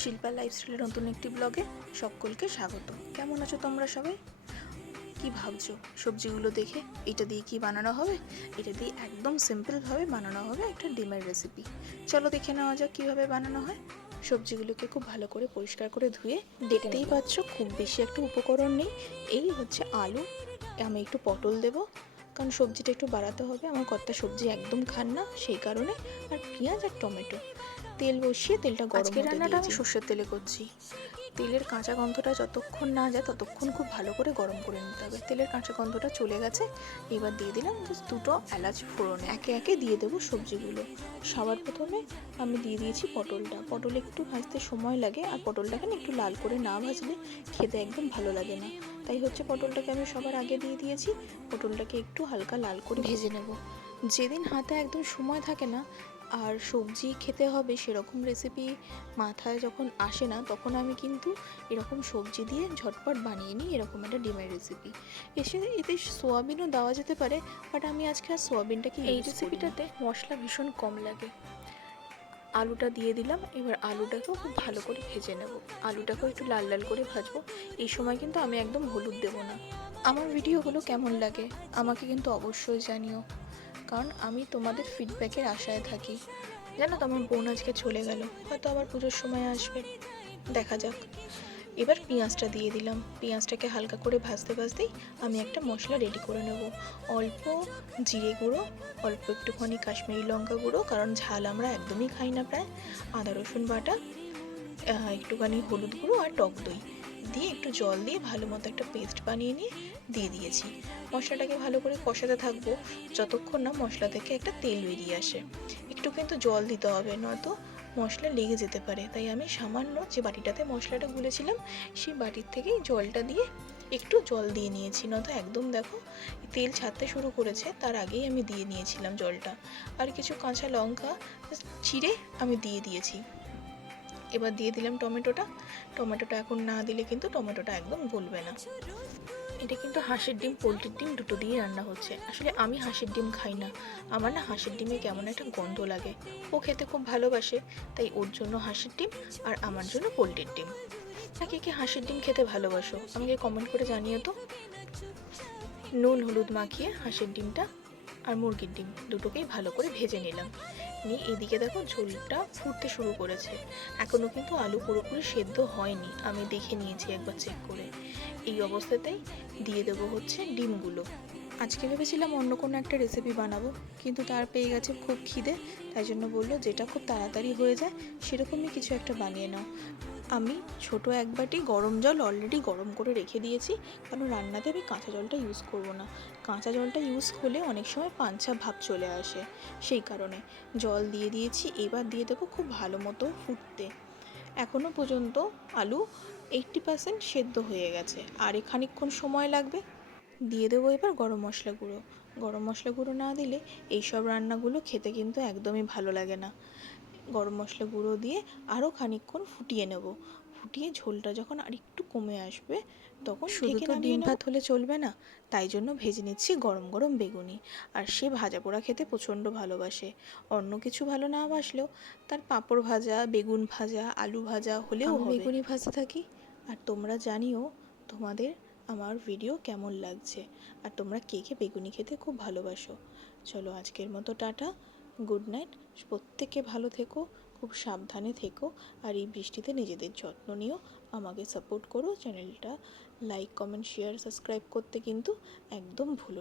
শিল্পা লাইফস্টাইলের নতুন একটি ব্লগে সকলকে স্বাগত। কেমন আছো তোমরা সবাই? কি ভাবছো সবজিগুলো দেখে? এটা দিয়ে কি বানানো হবে? এটা দিয়ে একদম সিম্পলভাবে বানানো হবে একটা ডিমের রেসিপি। চলো দেখে নেওয়া যাক কীভাবে বানানো হয়। সবজিগুলোকে খুব ভালো করে পরিষ্কার করে ধুয়ে দেখতেই পাচ্ছ খুব বেশি একটা উপকরণ নেই। এই হচ্ছে আলু, আমি একটু পটল দেবো কারণ সবজিটা একটু বাড়াতে হবে। আমার কর্তা সবজি একদম খান না, সেই কারণে। আর পেঁয়াজ আর টমেটো। তেল বসিয়ে তেলটা গরম হতে দিয়েছি। রান্নাটা আমি সর্ষের তেলে করছি। তেলের কাঁচা গন্ধটা যতক্ষণ না যায় ততক্ষণ খুব ভালো করে গরম করে নিতে হবে। তেলের কাঁচা গন্ধটা চলে গেছে, এবার দিয়ে দিলাম জাস্ট দুটো এলাচ ফোড়নে। একে একে দিয়ে দেবো সবজিগুলো। সবার প্রথমে আমি দিয়ে দিয়েছি পটলটা। পটল একটু ভাজতে সময় লাগে, আর পটলটাকে না একটু লাল করে না ভাজলে খেতে একদম ভালো লাগে না। তাই হচ্ছে পটলটাকে আমি সবার আগে দিয়ে দিয়েছি। পটলটাকে একটু হালকা লাল করে ভেজে নেব। যেদিন হাতে একদম সময় থাকে না আর সবজি খেতে হবে সেরকম রেসিপি মাথায় যখন আসে না, তখন আমি কিন্তু এরকম সবজি দিয়ে ঝটপট বানিয়ে নিই এরকম একটা ডিমের রেসিপি। এতে সোয়াবিনও দেওয়া যেতে পারে, বাট আমি আজকে আর সোয়াবিনটাকে এই রেসিপিটাতে মশলা ভীষণ কম লাগে। আলুটা দিয়ে দিলাম, এবার আলুটাকেও খুব ভালো করে ভেজে নেব। আলুটাকেও একটু লাল লাল করে ভাজবো। এই সময় কিন্তু আমি একদম হলুদ দেবো না। আমার ভিডিওগুলো কেমন লাগে আমাকে কিন্তু অবশ্যই জানিও, কারণ আমি তোমাদের ফিডব্যাকের আশায় থাকি। জানো তো আমার বোন আজকে চলে গেল, হয়তো আবার পুজোর সময় আসবে, দেখা যাক। এবার পেঁয়াজটা দিয়ে দিলাম। পেঁয়াজটাকে হালকা করে ভাজতে ভাজতেই আমি একটা মশলা রেডি করে নেব। অল্প জিরে গুঁড়ো, অল্প একটুখানি কাশ্মীরি লঙ্কা গুঁড়ো, কারণ ঝাল আমরা একদমই খাই না প্রায়, আদা রসুন বাটা, একটুখানি হলুদ গুঁড়ো আর টক দই দিয়ে একটু জল দিয়ে ভালো মতো একটা পেস্ট বানিয়ে নিয়ে দিয়ে দিয়েছি। মশলাটাকে ভালো করে কষাতে থাকবো যতক্ষণ না মশলা থেকে একটা তেল বেরিয়ে আসে। একটু কিন্তু জল দিতে হবে, নয়তো মশলা লেগে যেতে পারে। তাই আমি সামান্য যে বাটিটাতে মশলাটা গুলেছিলাম সেই বাটির থেকেই জলটা দিয়ে একটু জল দিয়ে নিয়েছি, নয়তো একদম দেখো তেল ছাড়তে শুরু করেছে তার আগেই আমি দিয়ে নিয়েছিলাম জলটা। আর কিছু কাঁচা লঙ্কা চিড়ে আমি দিয়ে দিয়েছি। এবার দিয়ে দিলাম টমেটোটা। টমেটোটা এখন না দিলে কিন্তু টমেটোটা একদম গলবে না। এটা কিন্তু হাঁসের ডিম পোলট্রির ডিম দুটো দিয়ে রান্না হচ্ছে। আসলে আমি হাঁসের ডিম খাই না, আমার না হাঁসের ডিমে কেমন একটা গন্ধ লাগে। ও খেতে খুব ভালোবাসে, তাই ওর জন্য হাঁসের ডিম আর আমার জন্য পোলট্রির ডিম। কে কে হাঁসের ডিম খেতে ভালোবাসো আমাকে কমেন্ট করে জানিও তো। নুন হলুদ মাখিয়ে হাঁসের ডিমটা আর মুরগির ডিম দুটোকেই ভালো করে ভেজে নিলাম। নিয়ে এদিকে দেখো ঝোলটা ফুটতে শুরু করেছে। এখনও কিন্তু আলু পুরোপুরি সেদ্ধ হয়নি, আমি দেখে নিয়েছি একবার চেক করে। এই অবস্থাতেই দিয়ে দেবো হচ্ছে ডিমগুলো। আজকে ভেবেছিলাম অন্য কোনো একটা রেসিপি বানাবো, কিন্তু তার পেয়ে গেছে খুব খিদে, তাই জন্য বললো যেটা খুব তাড়াতাড়ি হয়ে যায় সেরকমই কিছু একটা বানিয়ে নাও। আমি ছোট এক বাটি গরম জল অলরেডি গরম করে রেখে দিয়েছি, কারণ রান্নাতে আমি কাঁচা জলটা ইউজ করব না। কাঁচা জলটা ইউজ হলে অনেক সময় পাঞ্চা ভাব চলে আসে, সেই কারণে জল দিয়ে দিয়েছি। এবার দিয়ে দেবো খুব ভালো মতো ফুটতে। এখনও পর্যন্ত আলু 80% সেদ্ধ হয়ে গেছে, আর খানিকক্ষণ সময় লাগবে। দিয়ে দেবো এবার গরম মশলা গুঁড়ো। গরম মশলা গুঁড়ো না দিলে এইসব রান্নাগুলো খেতে কিন্তু একদমই ভালো লাগে না। গরম মশলা গুঁড়ো দিয়ে আরও খানিকক্ষণ ফুটিয়ে নেব। ফুটিয়ে ঝোলটা যখন আর একটু কমে আসবে তখন শুধু তো ডিম ভাত হলে চলবে না, তাই জন্য ভেজে নিচ্ছি গরম গরম বেগুনি। আর সে ভাজা পোড়া খেতে প্রচণ্ড ভালোবাসে। অন্য কিছু ভালো না বাসলেও তার পাঁপড় ভাজা, বেগুন ভাজা, আলু ভাজা হলেও হবে। বেগুনি ভাজতে থাকি। আর তোমরা জানিও তোমাদের আমার ভিডিও কেমন লাগছে, আর তোমরা কে কে বেগুনি খেতে খুব ভালোবাসো। চলো আজকের মতো টাটা, গুড নাইট। প্রত্যেকে ভালো থেকো, খুব সাবধানে থেকো, আর এই বৃষ্টিতে নিজেদের যত্ন নিও। আমাকে সাপোর্ট করো। চ্যানেলটা লাইক কমেন্ট শেয়ার সাবস্ক্রাইব করতে কিন্তু একদম ভুলো না।